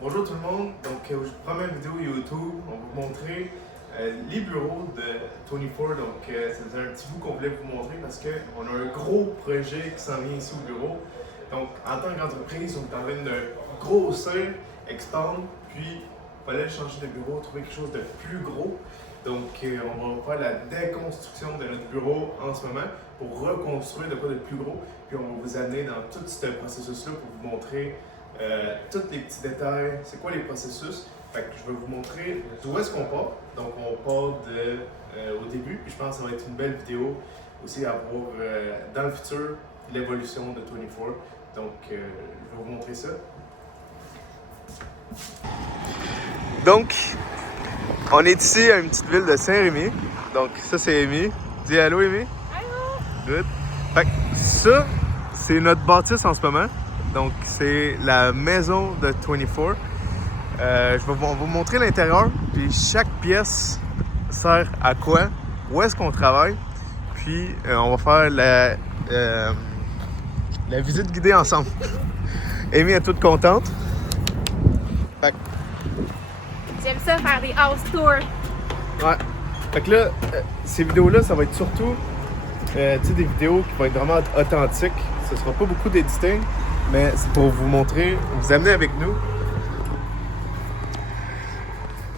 Bonjour tout le monde, donc première vidéo YouTube, on va vous montrer les bureaux de 24, donc c'est un petit bout qu'on voulait vous montrer parce qu'on a un gros projet qui s'en vient ici au bureau. Donc en tant qu'entreprise, on est en train de grossir, expandre, puis il fallait changer de bureau, trouver quelque chose de plus gros. Donc on va faire la déconstruction de notre bureau en ce moment pour reconstruire de quoi de plus gros, puis on va vous amener dans tout ce processus-là pour vous montrer tous les petits détails, c'est quoi les processus. Fait que je vais vous montrer d'où est-ce qu'on part. Donc on part au début, puis je pense que ça va être une belle vidéo aussi à voir dans le futur l'évolution de 24. Donc je vais vous montrer ça. Donc, on est ici à une petite ville de Saint-Rémy. Donc ça c'est Amy. Dis allô Amy. Allô. Good. Fait que ça, c'est notre bâtisse en ce moment. Donc, c'est la maison de 24. On va vous montrer l'intérieur, puis chaque pièce sert à quoi, où est-ce qu'on travaille, puis on va faire la visite guidée ensemble. Amy est toute contente. Fait que, J'aime ça faire des house tours. ouais. Fait que là, ces vidéos-là, ça va être surtout des vidéos qui vont être vraiment authentiques. Ce sera pas beaucoup d'éditing. Mais c'est pour vous montrer, vous amener avec nous.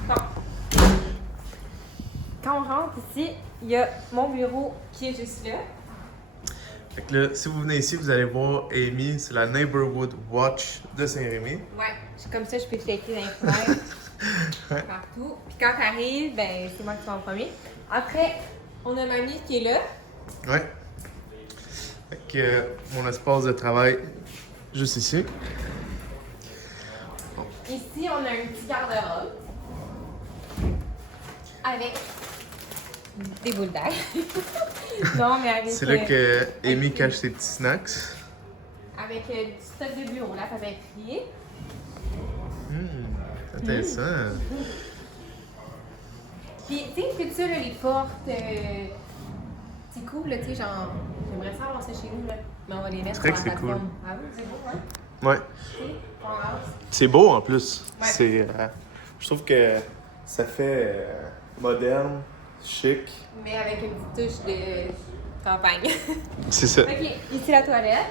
Bon. Quand on rentre ici, il y a mon bureau qui est juste là. Fait que là, si vous venez ici, vous allez voir Amy, c'est la Neighborhood Watch de Saint-Rémy. Ouais, comme ça, je peux checker dans les fenêtres. Partout. Puis quand t'arrives, ben c'est moi qui suis en premier. Après, on a mamie qui est là. Ouais. Fait que mon espace de travail, juste ici. Ici, on a un petit garde-robe. Avec des boules d'air. Non, mais avec... C'est là que Amy avec- cache ses petits snacks. Avec du stock de bureau, la papeterie. Intéressant. Puis, tu sais, que ça, là, les portes, c'est cool, là, tu sais, genre, j'aimerais ça avoir ça chez nous, là. Mais on va les mettre C'est vrai sur que la c'est plateforme. cool. Ah oui, c'est beau, hein? Ouais. Tu sais, farmhouse. C'est beau en plus. Ouais. C'est, je trouve que ça fait moderne, chic. Mais avec une petite touche de campagne. C'est ça. OK, ici la toilette.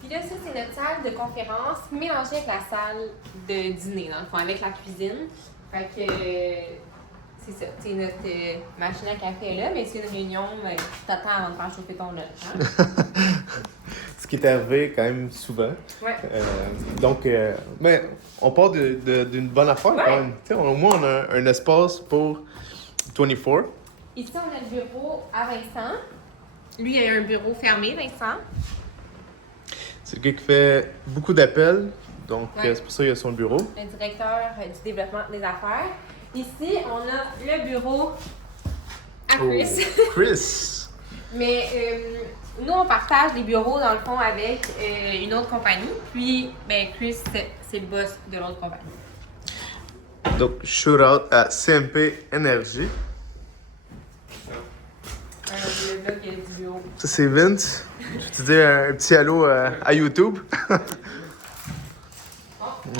Puis là, ça, c'est notre salle de conférence mélangée avec la salle de dîner, dans le fond, avec la cuisine. Fait que c'est ça. C'est notre machine à café là, mais c'est une réunion, tu t'attends avant de faire chauffer ton lunch. Hein? Ce qui est arrivé quand même souvent. Ouais. Donc, mais on part d'une bonne affaire Ouais. quand même. Tu sais, au moins, on a un espace pour 24. Ici, on a le bureau à Vincent. Lui, il a un bureau fermé, Vincent. C'est le gars qui fait beaucoup d'appels. Donc, Ouais. c'est pour ça qu'il a son bureau. Le directeur du développement des affaires. Ici, on a le bureau à Chris. Oh, Chris! Mais nous, on partage les bureaux, dans le fond, avec une autre compagnie. Puis, ben, Chris, c'est le boss de l'autre compagnie. Donc, shout out à CMP Énergie. Le blog du bureau. Ça, c'est Vince. Je vais te dire un petit allô à YouTube. Bon,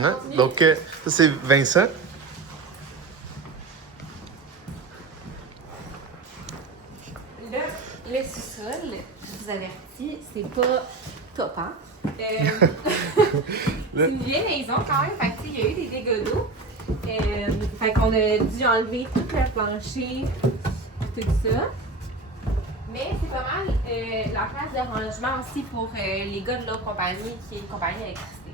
Ouais. continue. Donc, ça, c'est Vincent. Là, le sous-sol, je vous avertis, c'est pas top, hein? C'est une vieille maison quand même, fait que, tu sais, il y a eu des dégâts d'eau. Fait qu'on a dû enlever tout le plancher, tout ça. Mais c'est pas mal la place de rangement aussi pour les gars de l'autre compagnie, qui est une compagnie d'électricité.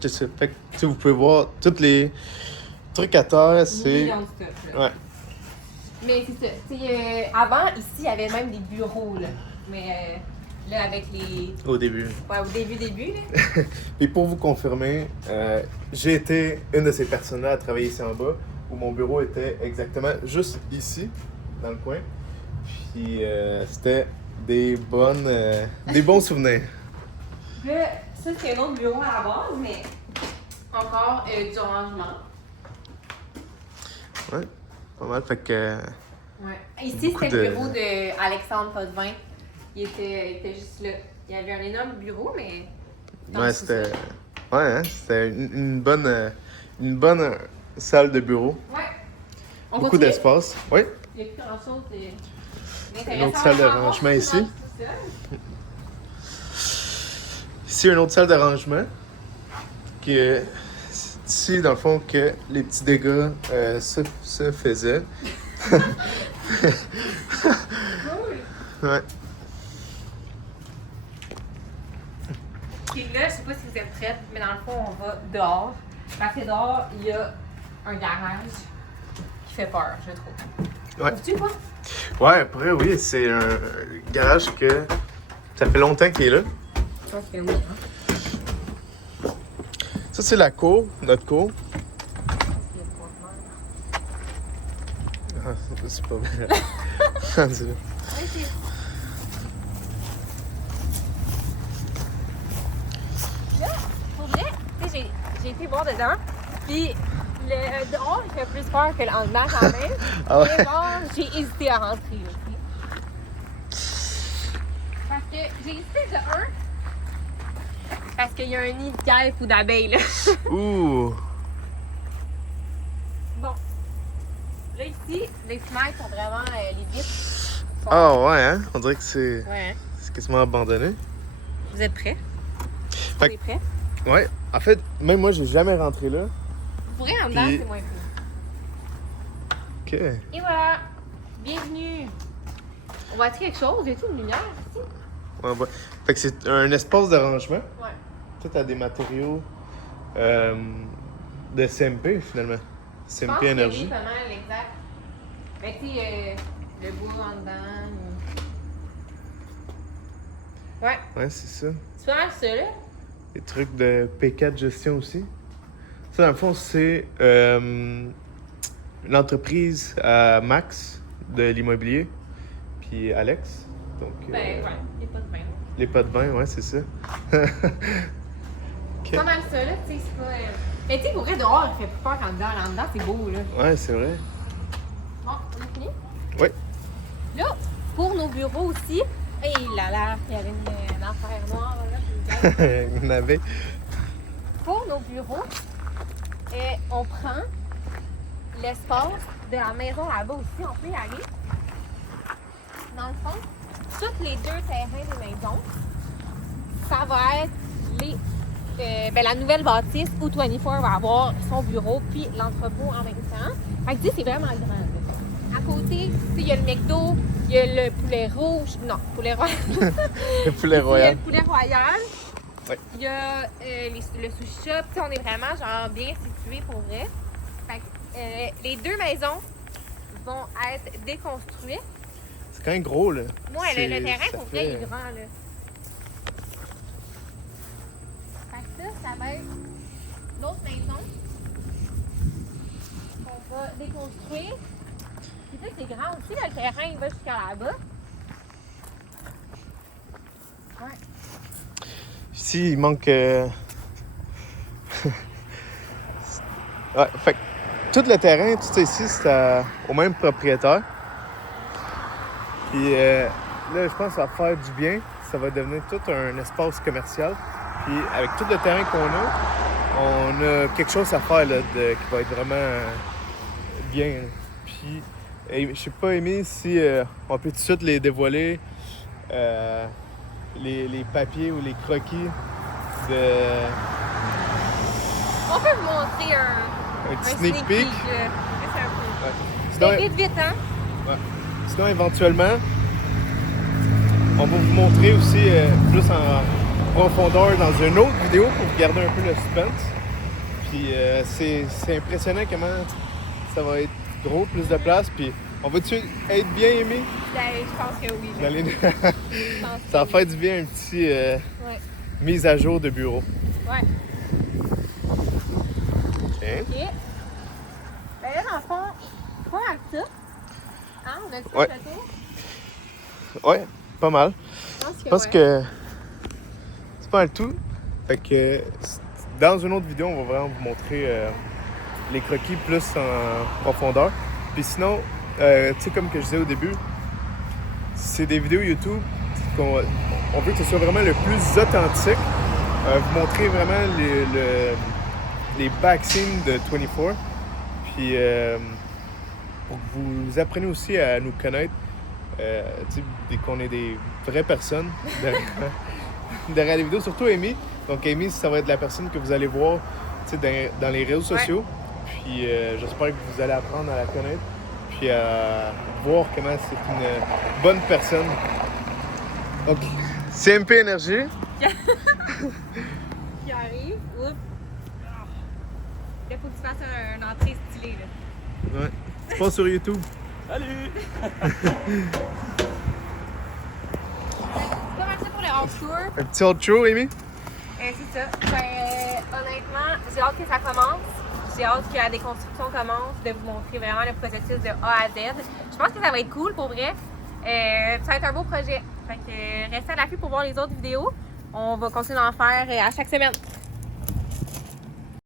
C'est ça. Fait que, tu sais, vous pouvez voir tous les trucs à terre. C'est. Millions de stuff, là. Ouais. Mais c'est ça. Tu sais, avant, ici, il y avait même des bureaux, là. Mais là, avec les... Au début. Ouais, au début, là. Et pour vous confirmer, j'ai été une de ces personnes-là à travailler ici en bas, où mon bureau était exactement juste ici, dans le coin. Puis c'était des bons souvenirs. Là, ça, c'est un autre bureau à la base, mais encore du rangement. Ouais, pas mal. Fait que. Ouais. Ici, Beaucoup c'était le de- bureau d'Alexandre Potvin, il était juste là. Il y avait un énorme bureau, mais. dans Ouais, le c'était. sous-sol. Ouais, hein? C'était une bonne salle de bureau. Ouais. On Beaucoup continue? d'espace. Oui. Il n'y a plus grand-chose Une autre salle de d'intéressant à rangement voir ici. dans le sous-sol. Ici, une autre salle de rangement. Qui est ici, dans le fond, que les petits dégâts se faisaient. Cool. Ouais. Puis là, je sais pas si vous êtes prêtes, mais dans le fond, on va dehors. Parce que dehors, il y a un garage qui fait peur, je trouve. Ouais. Trouves-tu quoi? Ouais, après, oui, c'est un garage que ça fait longtemps qu'il est là. Je pense que oui. Hein? Ça, c'est la cour, notre cour. Ah, c'est pas vrai. Rendu là. Ok. Là, pour vrai, tu sais, j'ai été voir dedans, puis le dehors, il fait plus peur que le en dedans quand même. Ah ouais. Mais bon, j'ai hésité à rentrer aussi. Parce que j'ai hésité de un, parce qu'il y a un nid de guêpes ou d'abeilles, là. Ouh! Bon. Là, ici, les fenêtres sont vraiment... les vitres sont... Ah ouais, hein? On dirait que c'est Ouais. quasiment abandonné. Vous êtes prêts? Fait On est prêts? Ouais, en fait, même moi, j'ai jamais rentré là. Pour vrai, en dedans, Puis- c'est moins cool. Ok. Et voilà! Bienvenue! On voit-tu quelque chose? Y a-t-il une lumière ici? Ouais, ouais. Fait que c'est un espace de rangement. Ouais. Tout à des matériaux de CMP, finalement. Je pense CMP que Énergie. oui, pas mal, exact. Ben, tu sais, le bout en dedans. Ouais. Ouais, c'est ça. C'est pas mal ça, là. Des trucs de P4 gestion aussi. Ça, dans le fond, c'est l'entreprise à Max de l'immobilier, puis Alex. Donc, Ben, ouais, il n'y a pas de bain. les pots de vin, ouais, c'est ça. C'est pas mal ça, là, tu sais, c'est pas... Mais tu sais, pour vrai, dehors, il fait plus peur qu'en dedans. En dedans, c'est beau, là. Ouais, c'est vrai. Bon, on a fini? Oui. Là, pour nos bureaux aussi, hé là là, il y avait une affaire noire, là. puis- Il y en avait. Pour nos bureaux, on prend l'espace de la maison là-bas aussi, on peut y aller. Dans le fond, tous les deux terrains des maisons, ça va être la nouvelle bâtisse où 24 va avoir son bureau puis l'entrepôt en même temps. Fait que tu sais, c'est vraiment grand. Là. À côté, tu sais, il y a le McDo, il y a le poulet rouge, non, poulet royal. Le poulet Il y a royal. le poulet royal. Ouais. Il y a le sushi shop. Tu sais, on est vraiment genre bien situés pour vrai. Fait que, les deux maisons vont être déconstruites. C'est quand même gros, là. Moi, le C'est- terrain, ça pour fait- vrai, il est grand, là. Fait que ça va être l'autre maison qu'on va déconstruire. Puis ça, c'est grand aussi, là, le terrain, il va jusqu'à là-bas. Ouais. Ici, il manque. Ouais, fait que tout le terrain, tout ça ici, c'est au même propriétaire. Puis là, je pense que ça va faire du bien. Ça va devenir tout un espace commercial. Puis avec tout le terrain on a quelque chose à faire là, qui va être vraiment bien. Là. Puis, je sais pas, Amy, si on peut tout de suite les dévoiler, les papiers ou les croquis de. On peut vous montrer un petit sneak peek. là. C'est un peu. Ouais. C'est Sinon, vite, hein? sinon, éventuellement, on va vous montrer aussi plus en profondeur dans une autre vidéo pour garder un peu le suspense. Puis c'est impressionnant comment ça va être gros, plus de place. Puis on va-tu être bien aimé? Ben, je pense que oui. là. D'aller- Je pense Ça va que faire du bien un petit Ouais. mise à jour de bureau. Ouais. OK. OK. Ben là, dans le fond, pas mal ça. Hein? On a dit Ouais. le tour? Ouais, pas mal. Je pense ouais. que c'est pas mal tout. Fait que dans une autre vidéo, on va vraiment vous montrer les croquis plus en profondeur. Puis sinon, tu sais, comme que je disais au début, c'est des vidéos YouTube on veut que ce soit vraiment le plus authentique. Vous montrer vraiment les back-scenes de 24. Puis pour que vous appreniez aussi à nous connaître, qu'on est des vraies personnes derrière les vidéos, surtout Amy. Donc Amy, ça va être la personne que vous allez voir dans les réseaux sociaux. Puis j'espère que vous allez apprendre à la connaître, puis à voir comment c'est une bonne personne. Donc, CMP Énergie. Qui arrive. Oups. Il faut que tu fasses une entrée stylée. Là. Ouais. Tu passes sur YouTube. Salut! C'est comme ça pour le home tour. Un petit outro, Amy? C'est ça. Honnêtement, j'ai hâte que ça commence. J'ai hâte que la déconstruction commence, de vous montrer vraiment le processus de A à Z. Je pense que ça va être cool pour vrai. Ça va être un beau projet. Fait que restez à l'affût pour voir les autres vidéos. On va continuer d'en faire à chaque semaine.